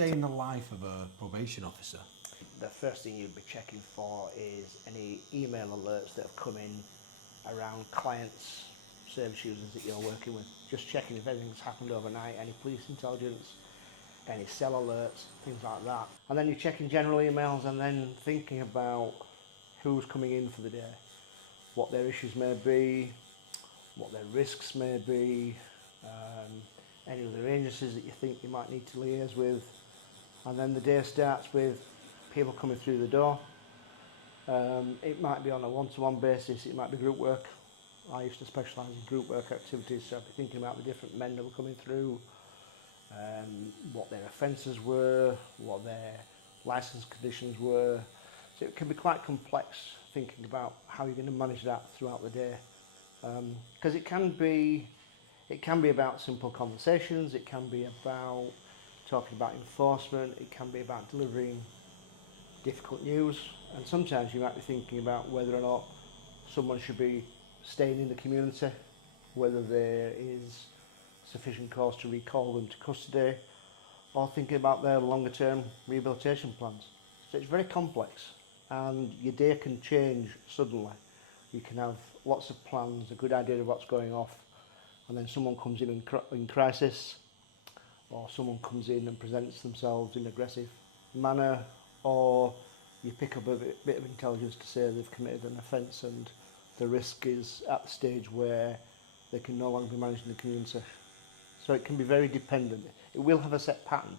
day in the life of a probation officer? The first thing you'd be checking for is any email alerts that have come in around clients, service users that you're working with. Just checking if anything's happened overnight, any police intelligence, any cell alerts, things like that. And then you're checking general emails and then thinking about who's coming in for the day, what their issues may be, what their risks may be, any other agencies that you think you might need to liaise with. And then the day starts with people coming through the door. It might be on a one-to-one basis, it might be group work. I used to specialise in group work activities, so I'd be thinking about the different men that were coming through, what their offences were, what their licence conditions were. So it can be quite complex thinking about how you're going to manage that throughout the day. Because it can be about simple conversations, it can be about talking about enforcement, it can be about delivering difficult news, and sometimes you might be thinking about whether or not someone should be staying in the community, whether there is sufficient cause to recall them to custody, or thinking about their longer term rehabilitation plans. So it's very complex, and your day can change suddenly. You can have lots of plans, a good idea of what's going off, and then someone comes in crisis, or someone comes in and presents themselves in an aggressive manner, or you pick up a bit of intelligence to say they've committed an offence and the risk is at the stage where they can no longer be managed in the community. So it can be very dependent. It will have a set pattern,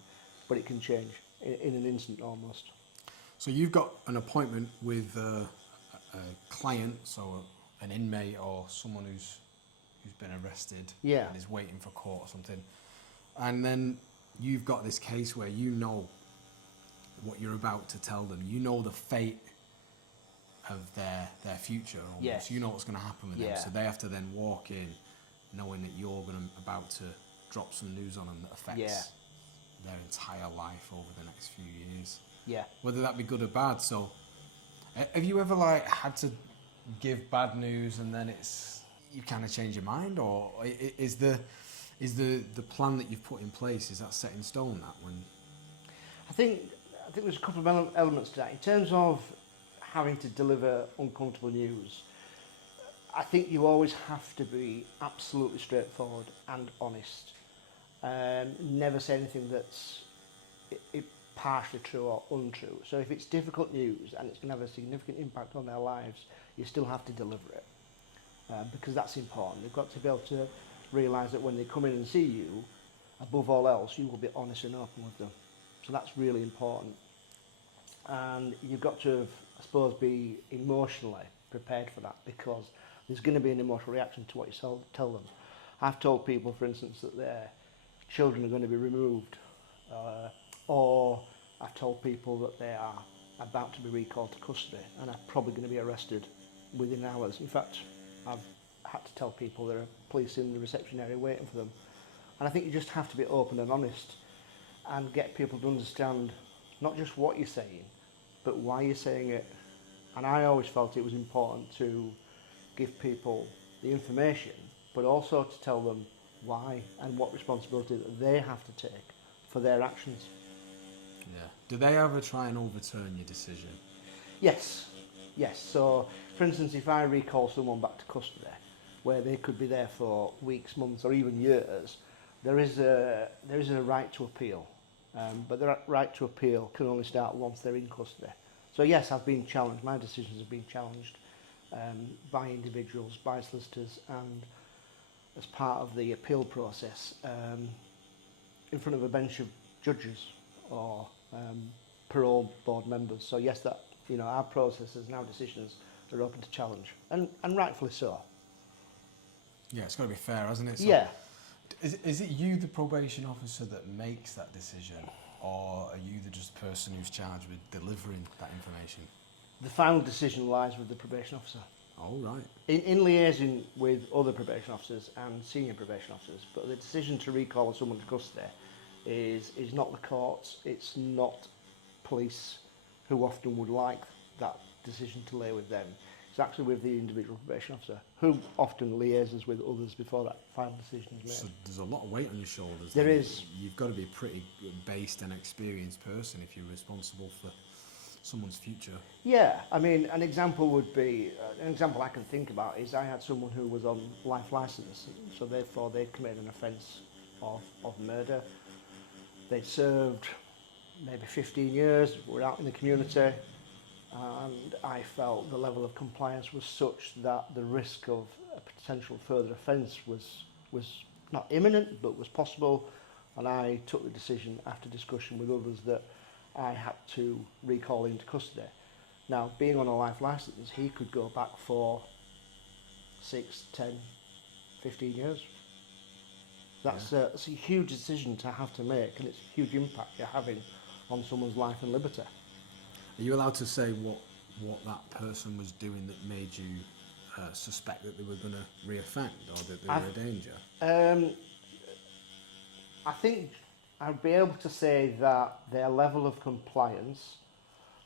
but it can change in an instant almost. So you've got an appointment with a client, so an inmate or someone who's been arrested and is waiting for court or something, and then you've got this case where you know what you're about to tell them. You know the fate of their future almost. Yes. You know what's going to happen with them, so they have to then walk in knowing that you're about to drop some news on them that affects their entire life over the next few years. Yeah. Whether that be good or bad. So have you ever had to give bad news and then you kind of change your mind, or is the plan that you've put in place, is that set in stone, that when? I think there's a couple of elements to that. In terms of having to deliver uncomfortable news, I think you always have to be absolutely straightforward and honest. Never say anything that's partially true or untrue. So if it's difficult news and it's going to have a significant impact on their lives, you still have to deliver it, because that's important. They've got to be able to realise that when they come in and see you, above all else, you will be honest and open with them. So that's really important. And you've got to, I suppose, be emotionally prepared for that, because there's going to be an emotional reaction to what you tell them. I've told people, for instance, that their children are going to be removed, or I've told people that they are about to be recalled to custody and are probably going to be arrested within hours. In fact, I've had to tell people there are police in the reception area waiting for them. And I think you just have to be open and honest and get people to understand not just what you're saying, but why you're saying it. And I always felt it was important to give people the information, but also to tell them why and what responsibility that they have to take for their actions. Yeah. Do they ever try and overturn your decision? Yes. So, for instance, if I recall someone back to custody, where they could be there for weeks, months, or even years, there is a right to appeal. But the right to appeal can only start once they're in custody. So yes, I've been challenged. My decisions have been challenged by individuals, by solicitors, and as part of the appeal process, in front of a bench of judges or parole board members. So yes, that our processes and our decisions are open to challenge, and rightfully so. Yeah, it's got to be fair, hasn't it? So yeah. Is it you, the probation officer, that makes that decision, or are you just the person who's charged with delivering that information? The final decision lies with the probation officer. Oh, right. In liaising with other probation officers and senior probation officers, but the decision to recall someone to custody is not the courts, it's not police, who often would like that decision to lay with them. It's actually with the individual probation officer, who often liaises with others before that final decision is made. So there's a lot of weight on your shoulders. There is. You've got to be a pretty based and experienced person if you're responsible for someone's future. Yeah, I mean, an example I can think about is I had someone who was on life licence, so therefore they'd committed an offence of murder. They'd served maybe 15 years, were out in the community, and I felt the level of compliance was such that the risk of a potential further offence was not imminent, but was possible, and I took the decision after discussion with others that I had to recall him to custody. Now, being on a life licence, he could go back for 6, 10, 15 years. That's a huge decision to have to make, and it's a huge impact you're having on someone's life and liberty. Are you allowed to say what that person was doing that made you suspect that they were going to reoffend or that they were a danger? I think I'd be able to say that their level of compliance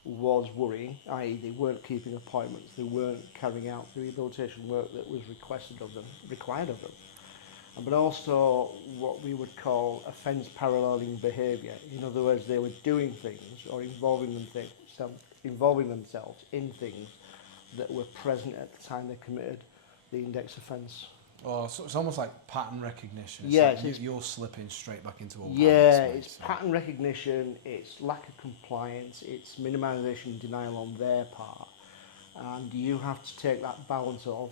was worrying, i.e. they weren't keeping appointments, they weren't carrying out the rehabilitation work that was required of them. But also what we would call offence paralleling behaviour. In other words, they were doing things or involving themselves in things that were present at the time they committed the index offence. Oh, so it's almost like pattern recognition. You're slipping straight back into old habits. It's pattern recognition, it's lack of compliance, it's minimisation and denial on their part. And you have to take that balance of,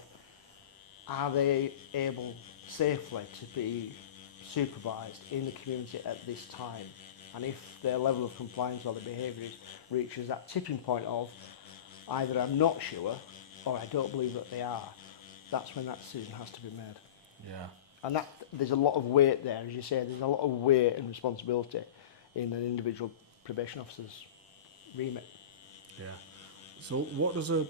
are they able safely to be supervised in the community at this time? And if their level of compliance or their behaviour reaches that tipping point of either I'm not sure or I don't believe that they are, that's when that decision has to be made. Yeah. And that there's a lot of weight there, as you say, there's a lot of weight and responsibility in an individual probation officer's remit. Yeah. So what does a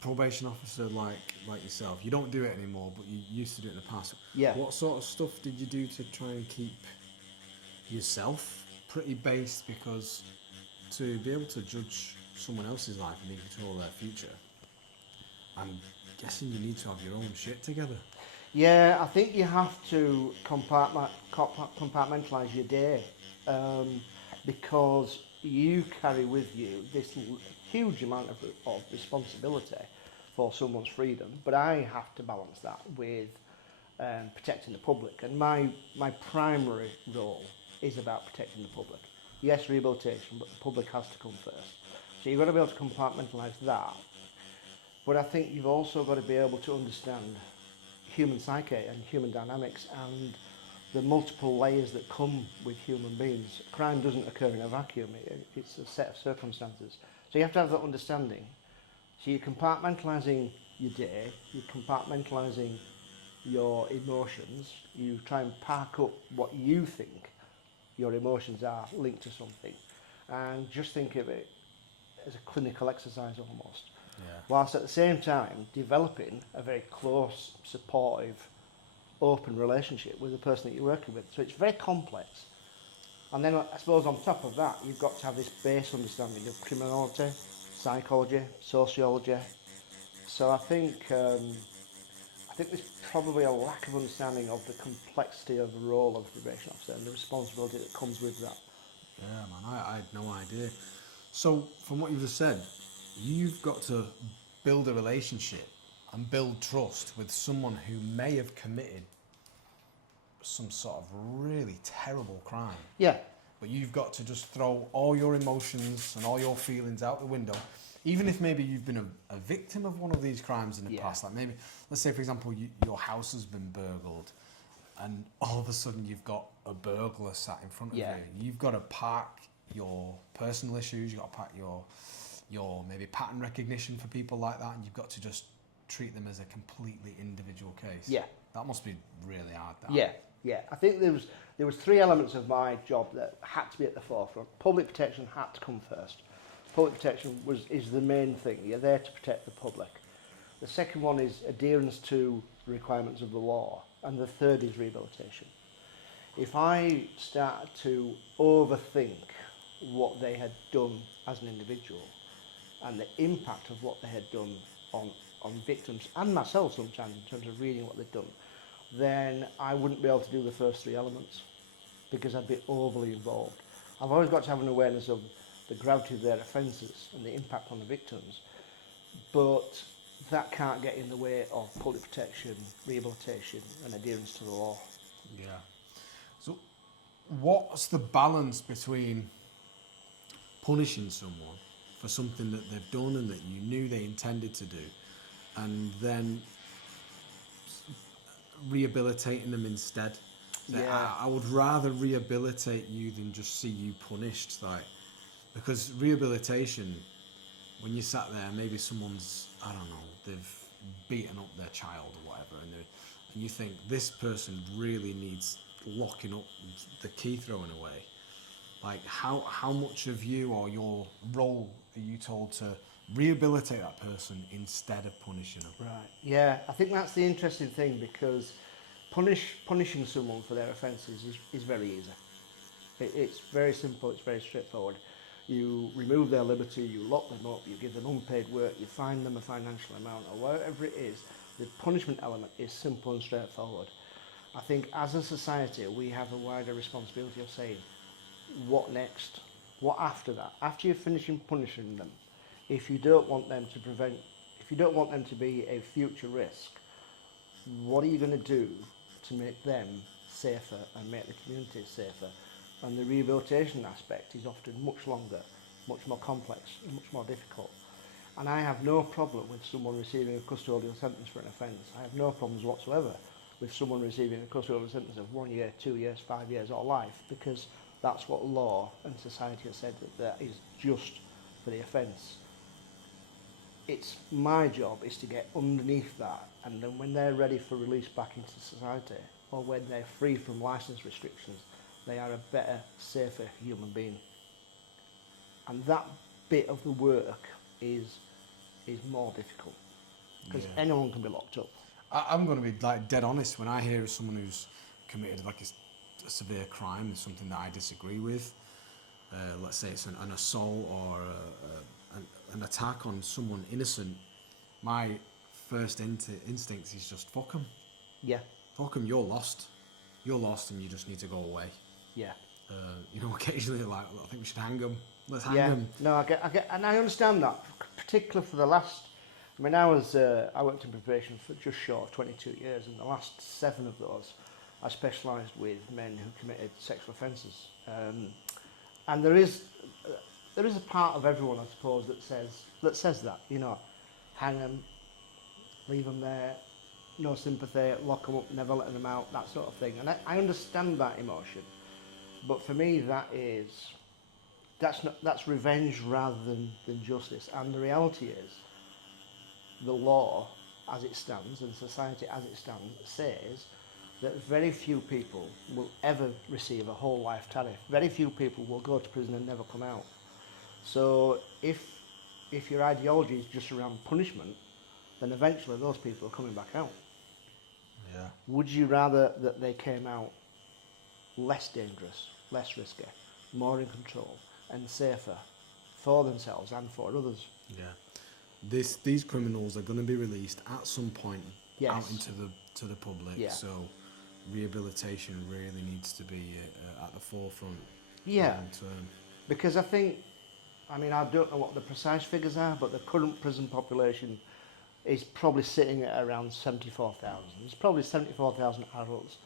probation officer like yourself, you don't do it anymore, but you used to do it in the past. Yeah. What sort of stuff did you do to try and keep yourself pretty based? Because to be able to judge someone else's life and be in control of their future, I'm guessing you need to have your own shit together. Yeah, I think you have to compartmentalise your day, because you carry with you this huge amount of responsibility for someone's freedom, but I have to balance that with protecting the public, and my primary role is about protecting the public. Yes, rehabilitation, but the public has to come first. So you've got to be able to compartmentalise that, but I think you've also got to be able to understand human psyche and human dynamics and the multiple layers that come with human beings. Crime doesn't occur in a vacuum, it's a set of circumstances. So you have to have that understanding. So you're compartmentalising your day, you're compartmentalising your emotions, you try and park up what you think your emotions are linked to something, and just think of it as a clinical exercise almost. Yeah. Whilst at the same time developing a very close, supportive, open relationship with the person that you're working with. So it's very complex. And then I suppose on top of that, you've got to have this base understanding of criminology, psychology, sociology. So I think there's probably a lack of understanding of the complexity of the role of the probation officer and the responsibility that comes with that. Yeah, man, I had no idea. So from what you've just said, you've got to build a relationship and build trust with someone who may have committed some sort of really terrible crime. Yeah. But you've got to just throw all your emotions and all your feelings out the window, even if maybe you've been a victim of one of these crimes in the past. Like maybe, let's say for example, your house has been burgled and all of a sudden you've got a burglar sat in front of you. You've got to park your personal issues, you've got to park your maybe pattern recognition for people like that, and you've got to just treat them as a completely individual case. Yeah. That must be really hard. Yeah. I think there was 3 elements of my job that had to be at the forefront. Public protection had to come first. Public protection is the main thing. You're there to protect the public. The second one is adherence to the requirements of the law, and the third is rehabilitation. If I started to overthink what they had done as an individual, and the impact of what they had done on victims and myself sometimes in terms of reading what they'd done, then I wouldn't be able to do the first three elements because I'd be overly involved. I've always got to have an awareness of the gravity of their offences and the impact on the victims, but that can't get in the way of public protection, rehabilitation and adherence to the law. Yeah. So what's the balance between punishing someone for something that they've done and that you knew they intended to do, and then rehabilitating them instead? So Yeah. I would rather rehabilitate you than just see you punished, like, because rehabilitation, when you sat there, maybe someone's, I don't know, they've beaten up their child or whatever, and you think this person really needs locking up, the key thrown away. Like, how much of you or your role are you told to rehabilitate that person instead of punishing them? Right. Yeah, I think that's the interesting thing, because punishing someone for their offences is very easy. It's very simple, it's very straightforward. You remove their liberty, you lock them up, you give them unpaid work, you fine them a financial amount, or whatever it is. The punishment element is simple and straightforward. I think as a society we have a wider responsibility of saying, what next? What after that? After you're finishing punishing them, if you don't want them to be a future risk, what are you going to do to make them safer and make the community safer? And the rehabilitation aspect is often much longer, much more complex, and much more difficult. And I have no problem with someone receiving a custodial sentence for an offence. I have no problems whatsoever with someone receiving a custodial sentence of 1 year, 2 years, 5 years, or life, because that's what law and society has said that is just for the offence. It's my job is to get underneath that, and then when they're ready for release back into society, or when they're free from licence restrictions, they are a better, safer human being. And that bit of the work is more difficult, because anyone can be locked up. I'm going to be like dead honest. When I hear of someone who's committed like a severe crime, something that I disagree with, let's say it's an assault or an attack on someone innocent, my first instinct is just fuck them. Yeah. Fuck them, you're lost. You're lost and you just need to go away. Yeah. Occasionally like, I think we should hang them. Let's hang them. No, I get, and I understand that, particularly for the last. I mean, I worked in probation for just short of 22 years, and the last 7 of those, I specialised with men who committed sexual offences. And there is a part of everyone, I suppose, that says that, hang them, leave them there, no sympathy, lock them up, never letting them out, that sort of thing. And I understand that emotion, but for me, that's revenge rather than justice. And the reality is, the law as it stands and society as it stands says that very few people will ever receive a whole life tariff. Very few people will go to prison and never come out. So if your ideology is just around punishment, then eventually those people are coming back out. Yeah. Would you rather that they came out less dangerous, less risky, more in control and safer for themselves and for others? Yeah. These criminals are going to be released at some point out into the public. Yeah. So rehabilitation really needs to be at the forefront. Yeah. Because I don't know what the precise figures are, but the current prison population is probably sitting at around 74,000. There's probably 74,000 adults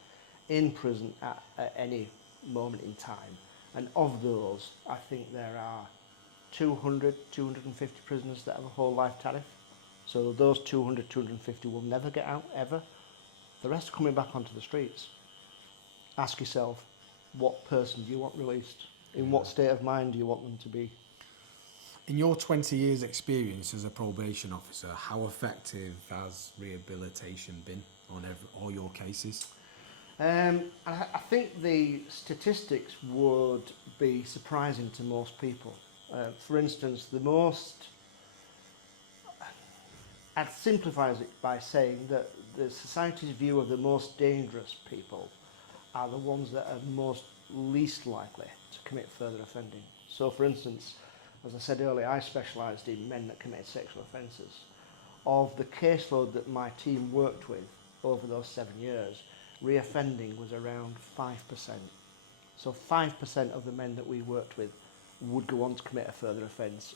in prison at any moment in time. And of those, I think there are 250 prisoners that have a whole life tariff. So those 250 will never get out, ever. The rest are coming back onto the streets. Ask yourself, what person do you want released? In what state of mind do you want them to be? In your 20 years experience as a probation officer, how effective has rehabilitation been on all your cases? I think the statistics would be surprising to most people. For instance, I'd simplify it by saying that the society's view of the most dangerous people are the ones that are least likely to commit further offending. So, for instance, as I said earlier, I specialised in men that committed sexual offences. Of the caseload that my team worked with over those 7 years, reoffending was around 5%. So 5% of the men that we worked with would go on to commit a further offence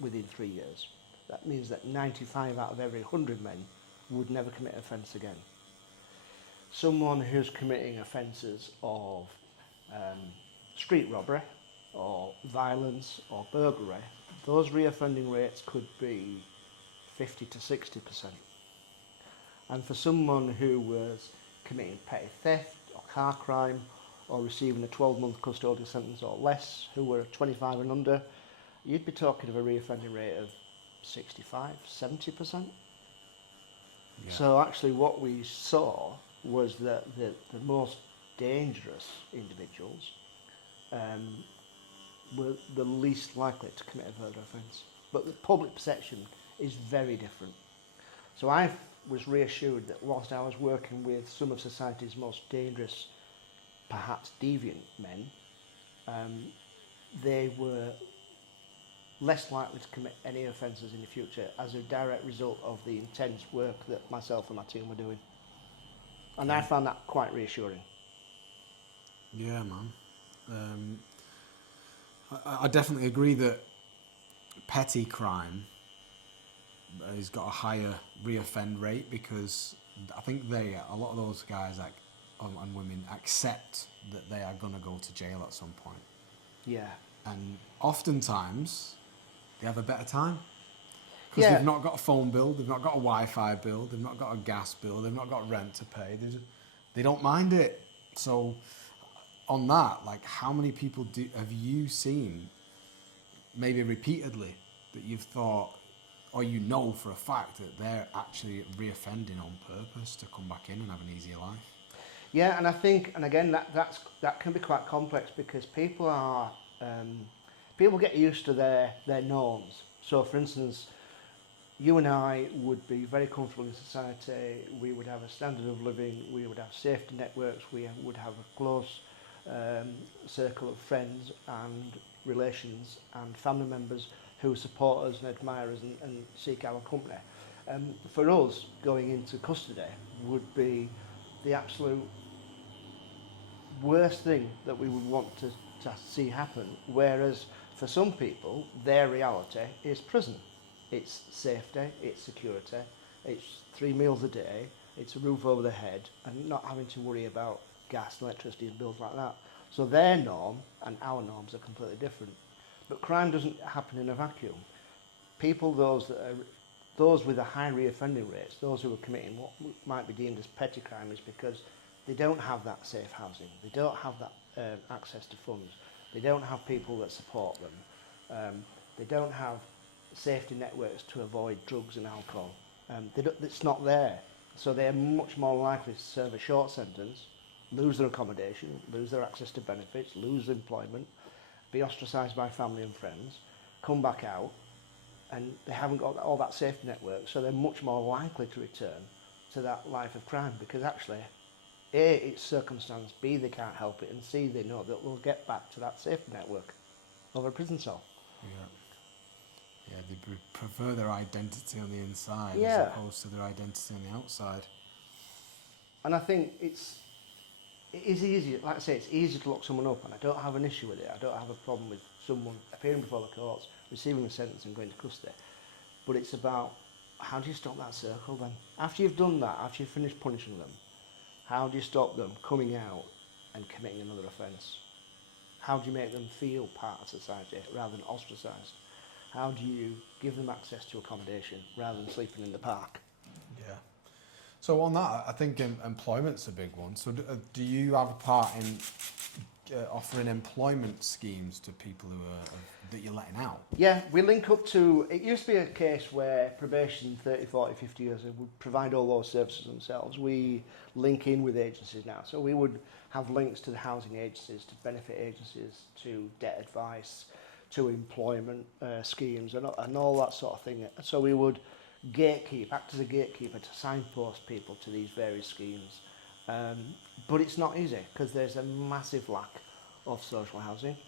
within 3 years. That means that 95 out of every 100 men would never commit offence again. Someone who's committing offences of street robbery or violence or burglary, those reoffending rates could be 50 to 60%. And for someone who was committing petty theft or car crime or receiving a 12-month custodial sentence or less, who were 25 and under, you'd be talking of a reoffending rate of 65, 70%. Yeah. So actually what we saw was that the most dangerous individuals were the least likely to commit a further offence. But the public perception is very different. So I was reassured that whilst I was working with some of society's most dangerous, perhaps deviant men, they were less likely to commit any offences in the future as a direct result of the intense work that myself and my team were doing. And I found that quite reassuring. Yeah, man. I definitely agree that petty crime has got a higher reoffend rate because I think a lot of those guys and women accept that they are going to go to jail at some point. Yeah. And oftentimes they have a better time because they've not got a phone bill, they've not got a Wi-Fi bill, they've not got a gas bill, they've not got rent to pay. They don't mind it. So on that, like, how many people have you seen, maybe repeatedly, that you've thought, or you know for a fact that they're actually reoffending on purpose to come back in and have an easier life? Yeah, and I think, and again, that can be quite complex because people get used to their norms. So, for instance, you and I would be very comfortable in society. We would have a standard of living. We would have safety networks. We would have a close circle of friends and relations and family members who support us and admire us and seek our company. For us, going into custody would be the absolute worst thing that we would want to see happen, whereas for some people, their reality is prison. It's safety, it's security, it's 3 meals a day, it's a roof over their head, and not having to worry about gas, electricity and bills like that. So their norm and our norms are completely different. But crime doesn't happen in a vacuum. People, those with a high reoffending rates, those who are committing what might be deemed as petty crime, is because they don't have that safe housing, they don't have that access to funds, they don't have people that support them, they don't have safety networks to avoid drugs and alcohol. It's not there. So they're much more likely to serve a short sentence, lose their accommodation, lose their access to benefits, lose employment, be ostracised by family and friends, come back out, and they haven't got all that safety network, so they're much more likely to return to that life of crime because actually, A, it's circumstance, B, they can't help it, and C, they know that they'll get back to that safety network of a prison cell. Yeah. Yeah, they prefer their identity on the inside as opposed to their identity on the outside. And I think it is easy, like I say, it's easy to lock someone up, and I don't have an issue with it. I don't have a problem with someone appearing before the courts, receiving a sentence and going to custody. But it's about, how do you stop that circle then? After you've done that, after you've finished punishing them, how do you stop them coming out and committing another offence? How do you make them feel part of society rather than ostracised? How do you give them access to accommodation rather than sleeping in the park? Yeah. So on that, I think employment's a big one. So do you have a part in offering employment schemes to people that you're letting out? Yeah, we link up to, it used to be a case where probation 30, 40, 50 years would provide all those services themselves. We link in with agencies now. So we would have links to the housing agencies, to benefit agencies, to debt advice, to employment schemes and all that sort of thing. So we would act as a gatekeeper to signpost people to these various schemes. But it's not easy because there's a massive lack of social housing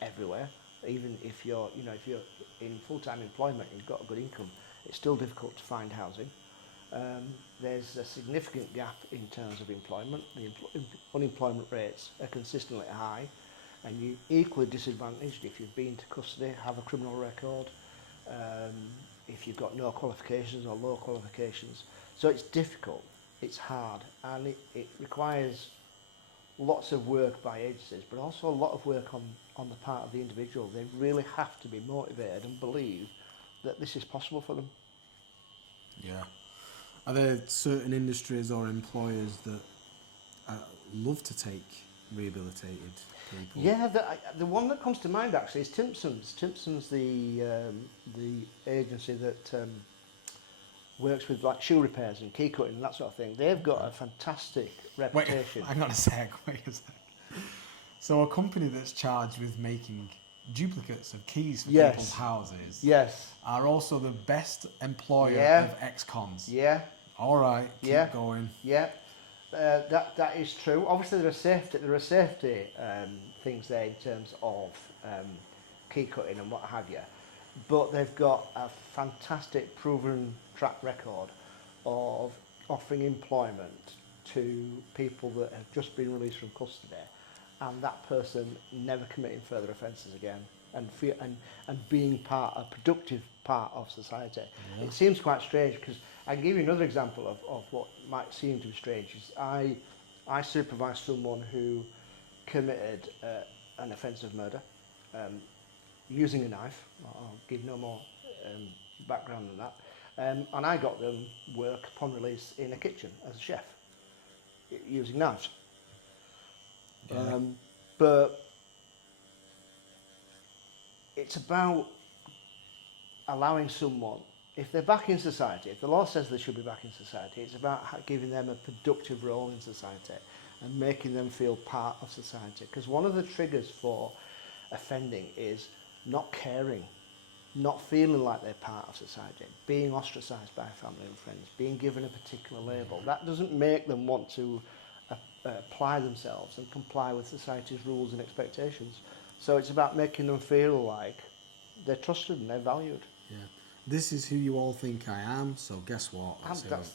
everywhere. Even if you're in full-time employment, you've got a good income, it's still difficult to find housing. There's a significant gap in terms of employment. The unemployment rates are consistently high, and you're equally disadvantaged if you've been to custody, have a criminal record, if you've got no qualifications or low qualifications. So it's difficult, it's hard, and it requires lots of work by agencies, but also a lot of work on the part of the individual. They really have to be motivated and believe that this is possible for them. Yeah. Are there certain industries or employers that love to take rehabilitated people? Yeah, the one that comes to mind actually is Timpson's. Timpson's the agency that works with like shoe repairs and key cutting and that sort of thing. They've got a fantastic reputation. Wait, hang on a sec. So a company that's charged with making duplicates of keys for people's houses are also the best employer of ex-cons. Yeah. All right, keep going. Yeah. That is true. Obviously, there are safety things there in terms of key cutting and what have you, but they've got a fantastic proven track record of offering employment to people that have just been released from custody, and that person never committing further offences again, and being a productive part of society. Yeah. It seems quite strange because I can give you another example of what might seem to be strange. Is I supervised someone who committed an offence of murder using a knife. I'll give no more background than that. And I got them work upon release in a kitchen as a chef using knives. Yeah. But it's about allowing someone, if they're back in society, if the law says they should be back in society, it's about giving them a productive role in society and making them feel part of society. Because one of the triggers for offending is not caring, not feeling like they're part of society, being ostracised by family and friends, being given a particular label. That doesn't make them want to apply themselves and comply with society's rules and expectations. So it's about making them feel like they're trusted and they're valued. Yeah. This is who you all think I am, so guess what?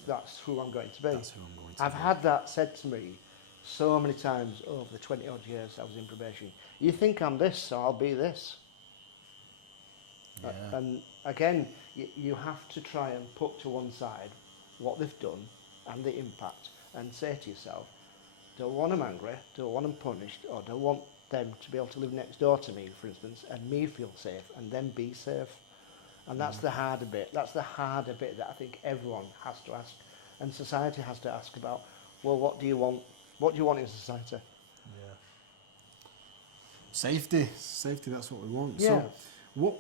That's who I'm going to be. That's who I'm going to be. I've had that said to me so many times over the 20 odd years I was in probation. You think I'm this, so I'll be this. Yeah. And again, you have to try and put to one side what they've done and the impact and say to yourself, don't want them angry, don't want them punished, or don't want them to be able to live next door to me, for instance, and me feel safe and them be safe. And that's the harder bit. That's the harder bit that I think everyone has to ask, and society has to ask about. Well, what do you want? What do you want in society? Yeah. Safety. That's what we want. Yeah. So,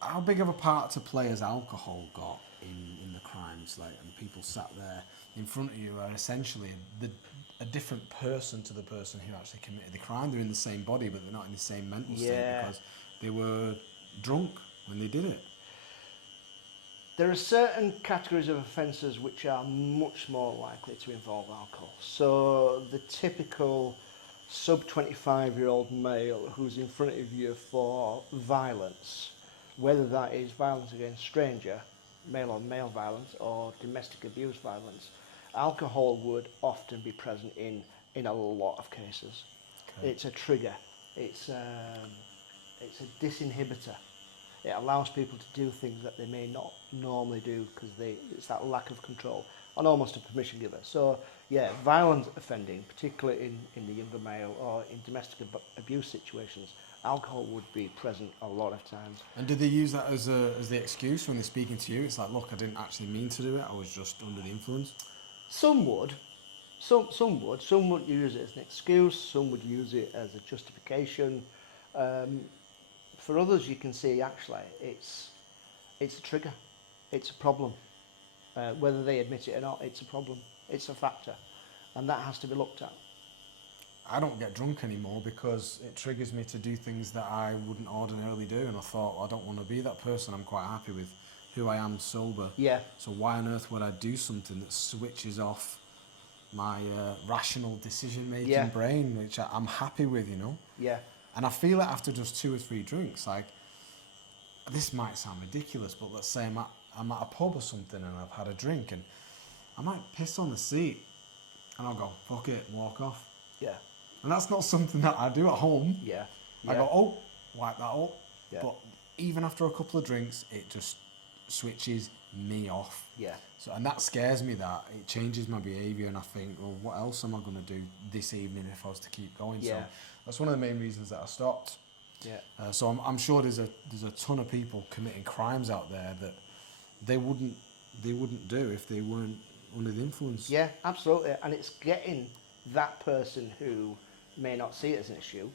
how big of a part to play has alcohol got in the crimes? Like, and people sat there in front of you are essentially a different person to the person who actually committed the crime. They're in the same body, but they're not in the same mental state because they were drunk when they did it. There are certain categories of offences which are much more likely to involve alcohol. So the typical sub-25-year-old male who's in front of you for violence, whether that is violence against stranger, male-on-male violence, or domestic abuse violence, alcohol would often be present in a lot of cases. Okay. It's a trigger. It's a disinhibitor. It allows people to do things that they may not normally do because it's that lack of control and almost a permission giver. So yeah, violent offending, particularly in the younger male or in domestic abuse situations, alcohol would be present a lot of times. And do they use that as the excuse when they're speaking to you? It's like, look, I didn't actually mean to do it. I was just under the influence. Some would. Some would use it as an excuse. Some would use it as a justification. For others, you can see actually it's a trigger. It's a problem. Whether they admit it or not, it's a problem. It's a factor, and that has to be looked at. I don't get drunk anymore because it triggers me to do things that I wouldn't ordinarily do, and I thought, well, I don't want to be that person. I'm quite happy with who I am sober. Yeah. So why on earth would I do something that switches off rational decision-making brain, which I'm happy with, you know? Yeah. And I feel it after just 2 or 3 drinks. Like, this might sound ridiculous, but let's say I'm at a pub or something and I've had a drink and I might piss on the seat and I'll go, fuck it, and walk off. Yeah. And that's not something that I do at home. Yeah. I go, oh, wipe that up. Yeah. But even after a couple of drinks, it just switches me off. Yeah. So, and that scares me, that it changes my behaviour, and I think, well, what else am I going to do this evening if I was to keep going? Yeah. So that's one of the main reasons that I stopped. Yeah. So I'm sure there's a ton of people committing crimes out there that they wouldn't do if they weren't under the influence. Yeah, absolutely. And it's getting that person who may not see it as an issue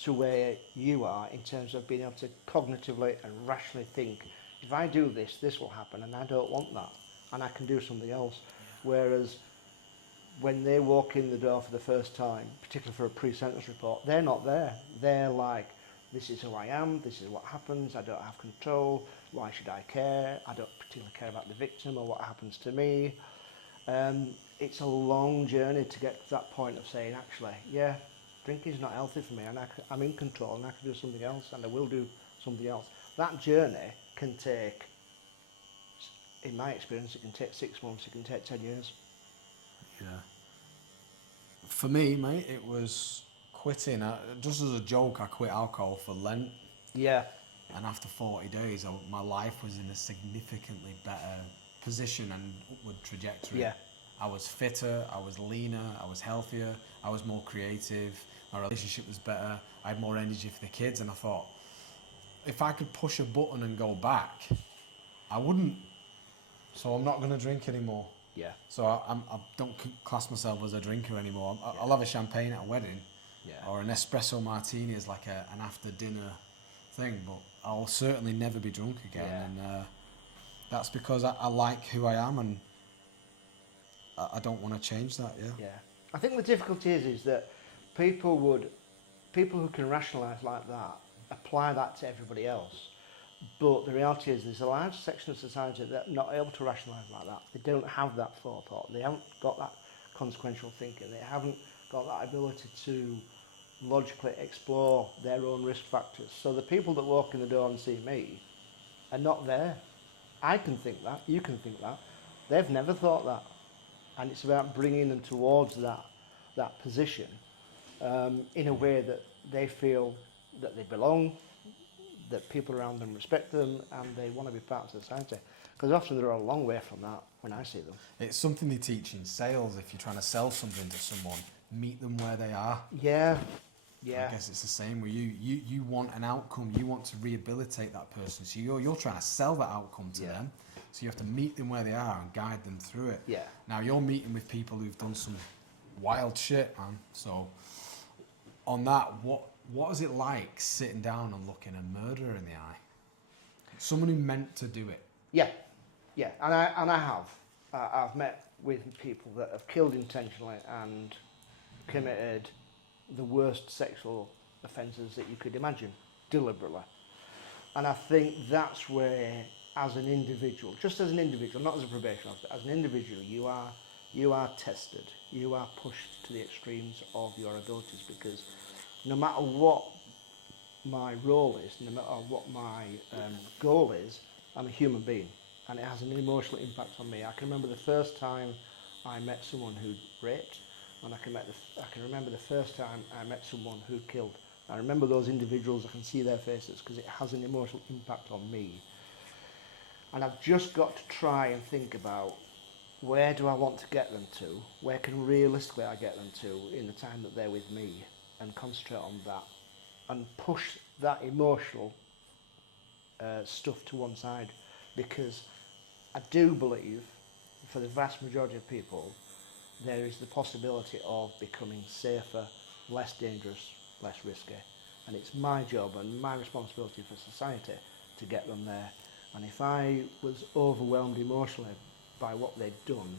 to where you are in terms of being able to cognitively and rationally think, if I do this, this will happen, and I don't want that, and I can do something else. Whereas when they walk in the door for the first time, particularly for a pre-sentence report, they're not there. They're like, this is who I am, this is what happens, I don't have control, why should I care? I don't particularly care about the victim or what happens to me. It's a long journey to get to that point of saying, actually, yeah, drinking is not healthy for me, and I'm in control, and I can do something else, and I will do something else. That journey can take, in my experience, it can take 6 months, it can take 10 years. Yeah. For me, mate, it was quitting. Just as a joke, I quit alcohol for Lent. Yeah. And after 40 days, my life was in a significantly better position and upward trajectory. Yeah. I was fitter, I was leaner, I was healthier, I was more creative, my relationship was better, I had more energy for the kids, and I thought, if I could push a button and go back, I wouldn't. So I'm not going to drink anymore. Yeah. So I don't class myself as a drinker anymore. I'll have a champagne at a wedding, or an espresso martini as like an after-dinner thing, but I'll certainly never be drunk again. Yeah. And that's because I like who I am, and I don't want to change that. Yeah. I think the difficulty is that people who can rationalise like that apply that to everybody else. But the reality is there's a large section of society that are not able to rationalise like that. They don't have that forethought. They haven't got that consequential thinking. They haven't got that ability to logically explore their own risk factors. So the people that walk in the door and see me are not there. I can think that. You can think that. They've never thought that. And it's about bringing them towards that position in a way that they feel that they belong, that people around them respect them, and they want to be part of society. Because often they're a long way from that when I see them. It's something they teach in sales. If you're trying to sell something to someone, meet them where they are. Yeah, yeah. I guess it's the same with you. You want an outcome. You want to rehabilitate that person. So you're trying to sell that outcome to them. So you have to meet them where they are and guide them through it. Yeah. Now you're meeting with people who've done some wild shit, man. So on that, what is it like sitting down and looking a murderer in the eye? Someone who meant to do it. Yeah, yeah, and I have. I've met with people that have killed intentionally and committed the worst sexual offences that you could imagine, deliberately. And I think that's where, as an individual, just as an individual, not as a probation officer, as an individual, you are tested. You are pushed to the extremes of your abilities, because no matter what my role is, no matter what my goal is, I'm a human being, and it has an emotional impact on me. I can remember the first time I met someone who raped, and I can remember the first time I met someone who killed. I remember those individuals, I can see their faces, because it has an emotional impact on me. And I've just got to try and think about, where do I want to get them to? Where can realistically I get them to in the time that they're with me? And concentrate on that, and push that emotional stuff to one side, because I do believe, for the vast majority of people, there is the possibility of becoming safer, less dangerous, less risky, and it's my job and my responsibility for society to get them there. And if I was overwhelmed emotionally by what they'd done,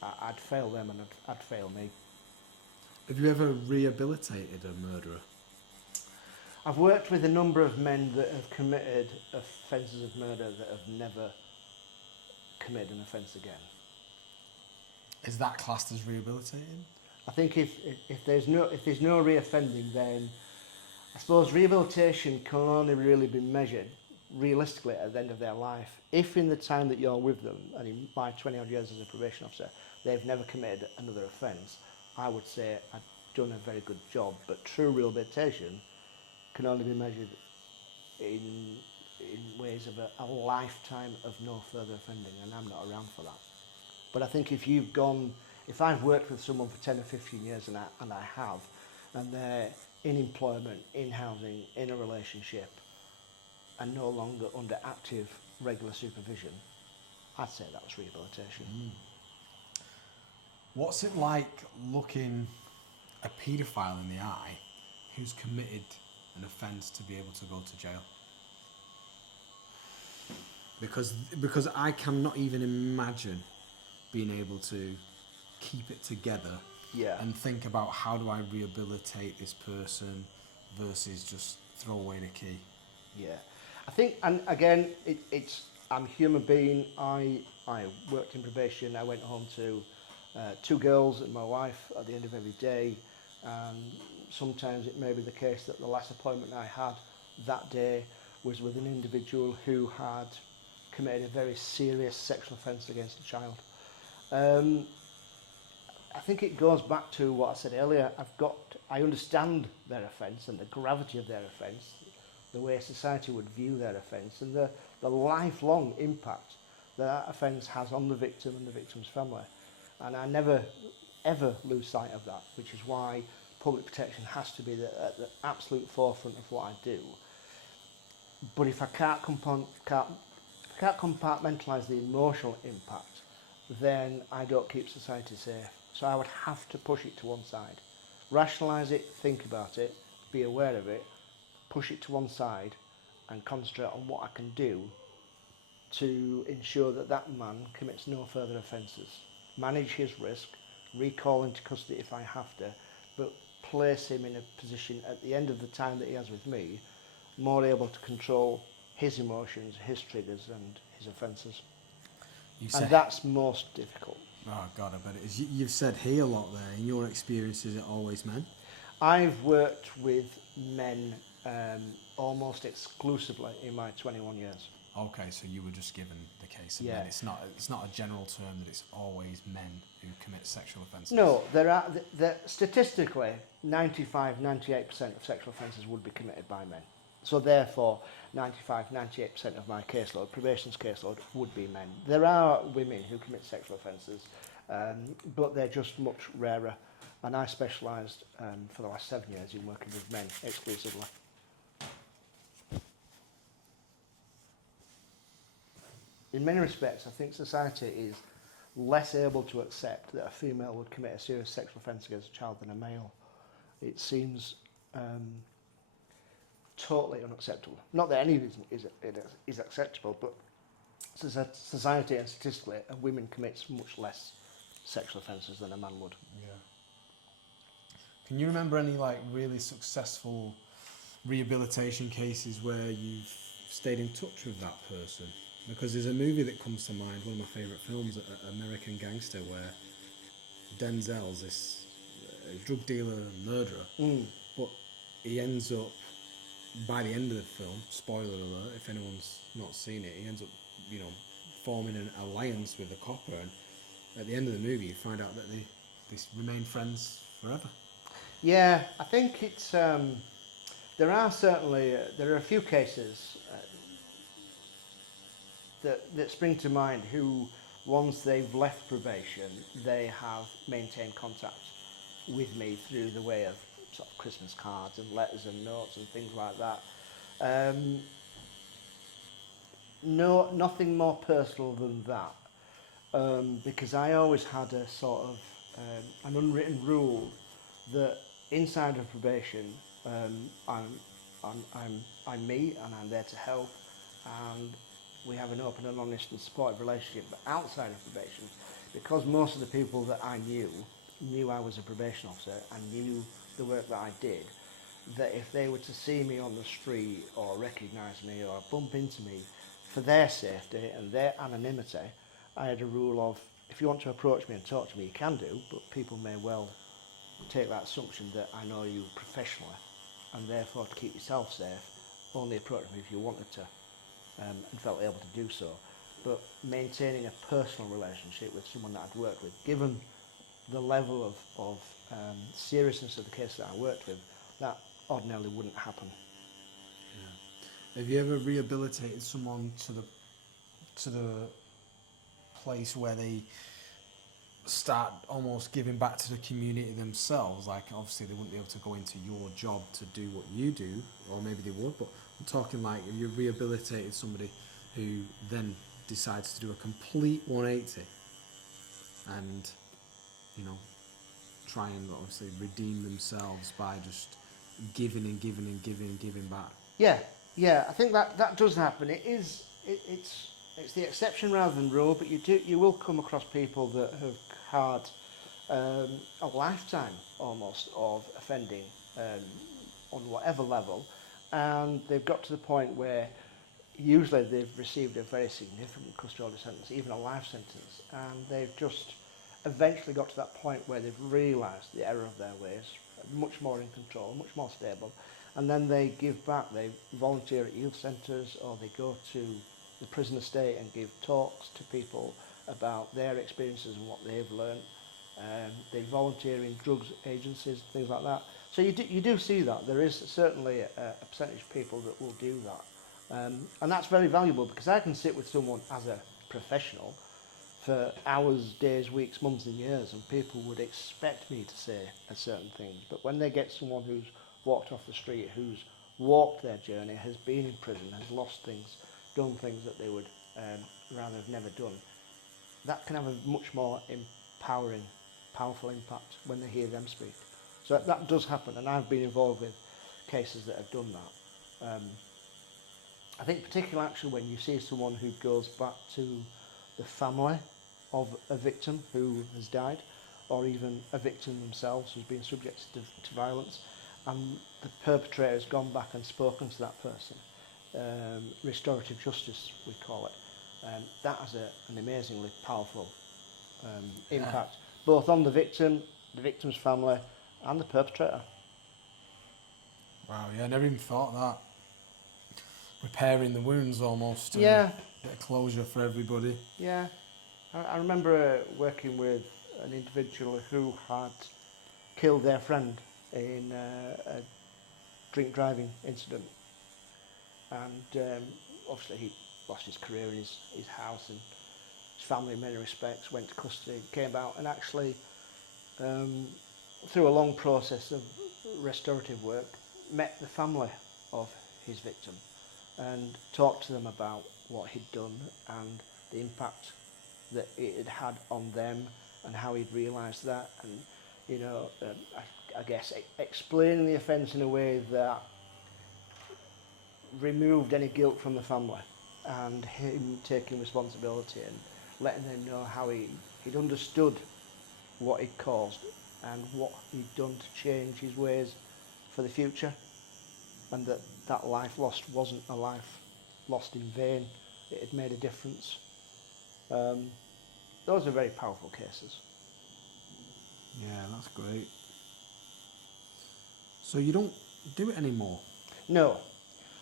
I'd fail them, and I'd fail me. Have you ever rehabilitated a murderer? I've worked with a number of men that have committed offences of murder that have never committed an offence again. Is that classed as rehabilitating? I think if there's no reoffending, then I suppose rehabilitation can only really be measured realistically at the end of their life. If in the time that you're with them, and in my 20 odd years as a probation officer, they've never committed another offence, I would say I've done a very good job. But true rehabilitation can only be measured in ways of a lifetime of no further offending, and I'm not around for that. But I think if I've worked with someone for 10 or 15 years, and I have, and they're in employment, in housing, in a relationship, and no longer under active, regular supervision, I'd say that was rehabilitation. What's it like looking a paedophile in the eye who's committed an offence to be able to go to jail? Because I cannot even imagine being able to keep it together and think about how do I rehabilitate this person versus just throw away the key. Yeah, I think, and again, I'm a human being. I worked in probation. I went home to 2 girls and my wife at the end of every day. Sometimes it may be the case that the last appointment I had that day was with an individual who had committed a very serious sexual offence against a child. I think it goes back to what I said earlier. I understand their offence and the gravity of their offence, the way society would view their offence, and the lifelong impact that offence has on the victim and the victim's family. And I never, ever lose sight of that, which is why public protection has to be at the absolute forefront of what I do. But if I can't compartmentalise the emotional impact, then I don't keep society safe. So I would have to push it to one side. Rationalise it, think about it, be aware of it, push it to one side and concentrate on what I can do to ensure that that man commits no further offences. Manage his risk, recall into custody if I have to, but place him in a position at the end of the time that he has with me, more able to control his emotions, his triggers and his offences. And that's most difficult. Oh God, I bet it is. You've said he a lot there. In your experience, is it always men? I've worked with men almost exclusively in my 21 years. Okay, so you were just given the case of men. It's not a general term that it's always men who commit sexual offences. No, statistically, 95-98% of sexual offences would be committed by men. So therefore, 95-98% of my caseload, probation's caseload, would be men. There are women who commit sexual offences, but they're just much rarer. And I specialised for the last 7 years in working with men exclusively. In many respects, I think society is less able to accept that a female would commit a serious sexual offence against a child than a male. It seems totally unacceptable. Not that any of it is acceptable, but society and statistically, a woman commits much less sexual offences than a man would. Yeah. Can you remember any really successful rehabilitation cases where you've stayed in touch with that person? Because there's a movie that comes to mind, one of my favourite films, American Gangster, where Denzel's this drug dealer and murderer, but he ends up, by the end of the film, spoiler alert, if anyone's not seen it, he ends up, forming an alliance with the copper, and at the end of the movie you find out that they remain friends forever. Yeah, I think it's, there are a few cases that spring to mind who, once they've left probation, they have maintained contact with me through the way of sort of Christmas cards and letters and notes and things like that. No, nothing more personal than that, because I always had a sort of an unwritten rule that inside of probation, I'm me and I'm there to help, and we have an open and honest and supportive relationship. But outside of probation, because most of the people that I knew I was a probation officer and knew the work that I did, that if they were to see me on the street or recognise me or bump into me, for their safety and their anonymity, I had a rule of if you want to approach me and talk to me, you can do, but people may well take that assumption that I know you professionally, and therefore to keep yourself safe, only approach me if you wanted to, and felt able to do so. But maintaining a personal relationship with someone that I'd worked with, given the level of seriousness of the case that I worked with, that ordinarily wouldn't happen. Yeah. Have you ever rehabilitated someone to the place where they start almost giving back to the community themselves? Like, obviously they wouldn't be able to go into your job to do what you do, or maybe they would, but I'm talking like if you rehabilitated somebody who then decides to do a complete 180 and, you know, try and obviously redeem themselves by just giving and giving and giving and giving back. Yeah, I think that does happen. It's the exception rather than rule, but you will come across people that have had a lifetime almost of offending on whatever level, and they've got to the point where usually they've received a very significant custodial sentence, even a life sentence, and they've just eventually got to that point where they've realised the error of their ways, much more in control, much more stable, and then they give back. They volunteer at youth centres, or they go to the prison estate and give talks to people about their experiences and what they've learned. They volunteer in drugs agencies, things like that. So you do see that. There is certainly a percentage of people that will do that. And that's very valuable, because I can sit with someone as a professional for hours, days, weeks, months and years, and people would expect me to say certain things. But when they get someone who's walked off the street, who's walked their journey, has been in prison, has lost things, done things that they would rather have never done, that can have a much more empowering, powerful impact when they hear them speak. So that does happen, and I've been involved with cases that have done that. I think particularly actually when you see someone who goes back to the family of a victim who has died, or even a victim themselves who's been subjected to violence, and the perpetrator has gone back and spoken to that person. Restorative justice, we call it. That has an amazingly powerful impact, both on the victim, the victim's family, and the perpetrator. Wow, yeah, I never even thought of that. Repairing the wounds almost. Yeah. Bit of closure for everybody. Yeah. I remember working with an individual who had killed their friend in a drink driving incident. And obviously he lost his career in his house, and his family in many respects went to custody, came out, and actually through a long process of restorative work met the family of his victim and talked to them about what he'd done and the impact that it had had on them and how he'd realised that, and you know, I guess explaining the offence in a way that removed any guilt from the family, and him taking responsibility and letting them know how he'd understood what he'd caused and what he'd done to change his ways for the future, and that life lost wasn't a life lost in vain. It had made a difference. Those are very powerful cases. Yeah, that's great. So you don't do it anymore? No.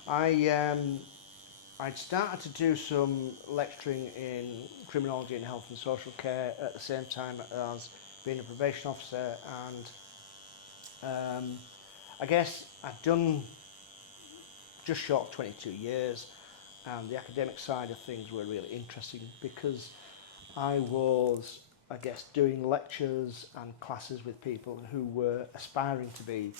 I'd started to do some lecturing in criminology and health and social care at the same time as being a probation officer, and I guess I'd done just short of 22 years, and the academic side of things were really interesting because I was, I guess, doing lectures and classes with people who were aspiring to be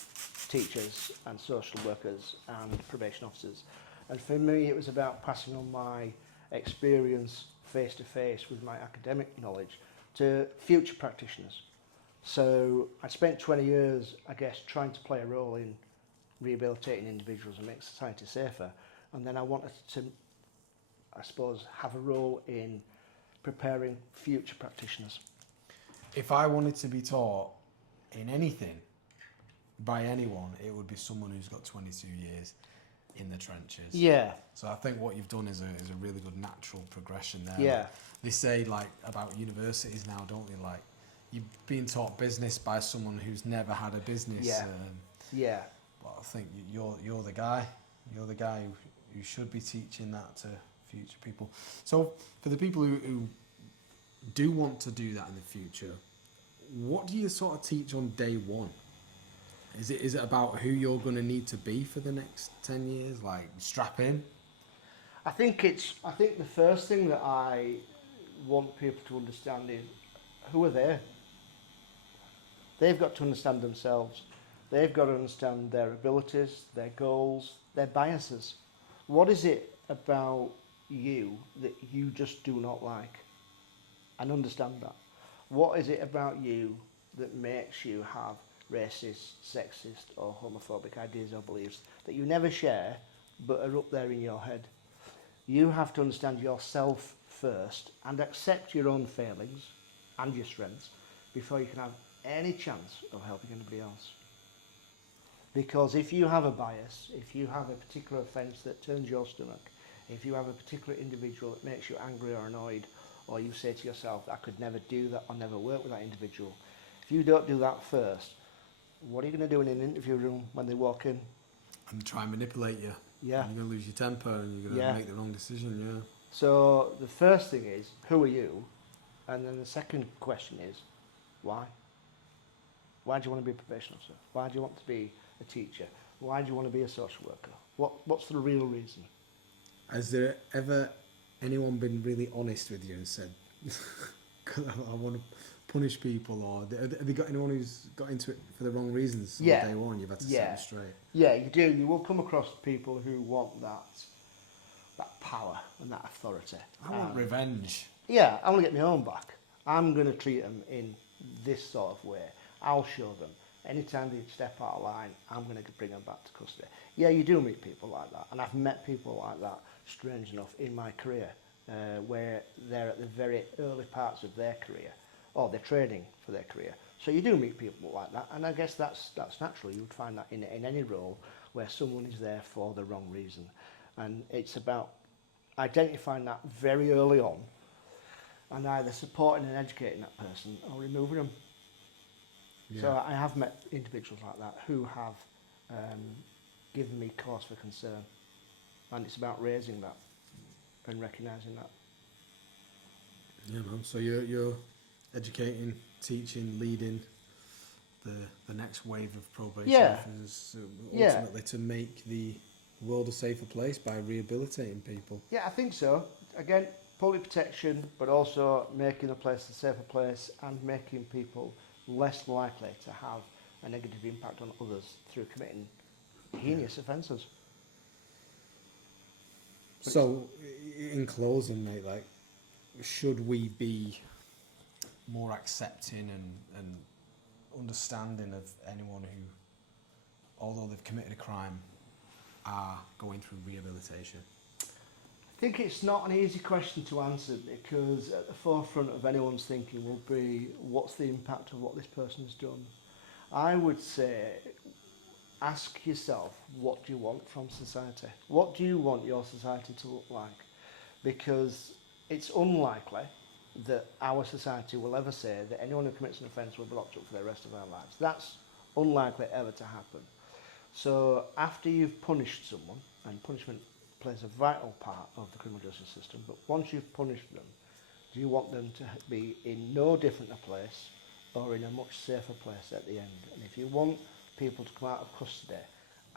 teachers and social workers and probation officers. And for me, it was about passing on my experience face to face with my academic knowledge to future practitioners. So I spent 20 years, I guess, trying to play a role in rehabilitating individuals and make society safer. And then I wanted to, I suppose, have a role in preparing future practitioners. If I wanted to be taught in anything by anyone, it would be someone who's got 22 years. in the trenches. Yeah. So I think what you've done is a really good natural progression there. Yeah. Like, they say like about universities now, don't they? Like, you're being taught business by someone who's never had a business. Yeah. Yeah. But I think you're the guy. You're the guy who should be teaching that to future people. So for the people who do want to do that in the future, what do you sort of teach on day one? Is it about who you're going to need to be for the next 10 years? Like, strap in? I think the first thing that I want people to understand is, who are they? They've got to understand themselves. They've got to understand their abilities, their goals, their biases. What is it about you that you just do not like? And understand that. What is it about you that makes you have racist, sexist or homophobic ideas or beliefs that you never share but are up there in your head? You have to understand yourself first and accept your own failings and your strengths before you can have any chance of helping anybody else. Because if you have a bias, if you have a particular offence that turns your stomach, if you have a particular individual that makes you angry or annoyed, or you say to yourself, I could never do that or never work with that individual, if you don't do that first, what are you going to do in an interview room when they walk in? And try and manipulate you. Yeah. You're going to lose your temper and you're going to make the wrong decision, yeah. So the first thing is, who are you? And then the second question is, why? Why do you want to be a probation officer? Why do you want to be a teacher? Why do you want to be a social worker? What's the real reason? Has there ever anyone been really honest with you and said, I want to punish people, or have they got anyone who's got into it for the wrong reasons on day one? You've had to set them straight. Yeah, you do. You will come across people who want that power and that authority. I want revenge. Yeah, I want to get my own back. I'm going to treat them in this sort of way. I'll show them. Anytime they step out of line, I'm going to bring them back to custody. Yeah, you do meet people like that. And I've met people like that, strange enough, in my career, where they're at the very early parts of their career, or they're training for their career. So you do meet people like that, and I guess that's natural. You would find that in any role where someone is there for the wrong reason. And it's about identifying that very early on, and either supporting and educating that person or removing them. Yeah. So I have met individuals like that who have given me cause for concern, and it's about raising that and recognising that. Yeah, man. So you're educating, teaching, leading the next wave of probation officers, ultimately to make the world a safer place by rehabilitating people. Yeah, I think so. Again, public protection, but also making the place a safer place and making people less likely to have a negative impact on others through committing heinous offences. So, in closing, mate, like, should we be more accepting and understanding of anyone who, although they've committed a crime, are going through rehabilitation? I think it's not an easy question to answer, because at the forefront of anyone's thinking will be, what's the impact of what this person has done? I would say, ask yourself, what do you want from society? What do you want your society to look like? Because it's unlikely that our society will ever say that anyone who commits an offence will be locked up for the rest of our lives. That's unlikely ever to happen. So after you've punished someone, and punishment plays a vital part of the criminal justice system, but once you've punished them, do you want them to be in no different a place or in a much safer place at the end? And if you want people to come out of custody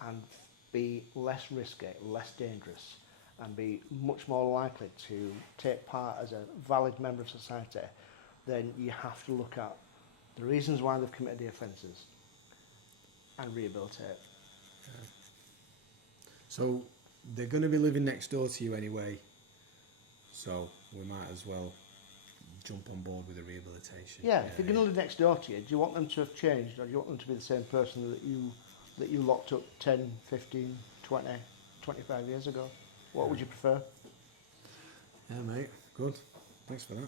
and be less risky, less dangerous, and be much more likely to take part as a valid member of society, then you have to look at the reasons why they've committed the offences and rehabilitate. Okay. So they're going to be living next door to you anyway, so we might as well jump on board with the rehabilitation. Yeah, if they're going to live next door to you, do you want them to have changed, or do you want them to be the same person that you locked up 10, 15, 20, 25 years ago? What would you prefer? Yeah, mate. Good. Thanks for that.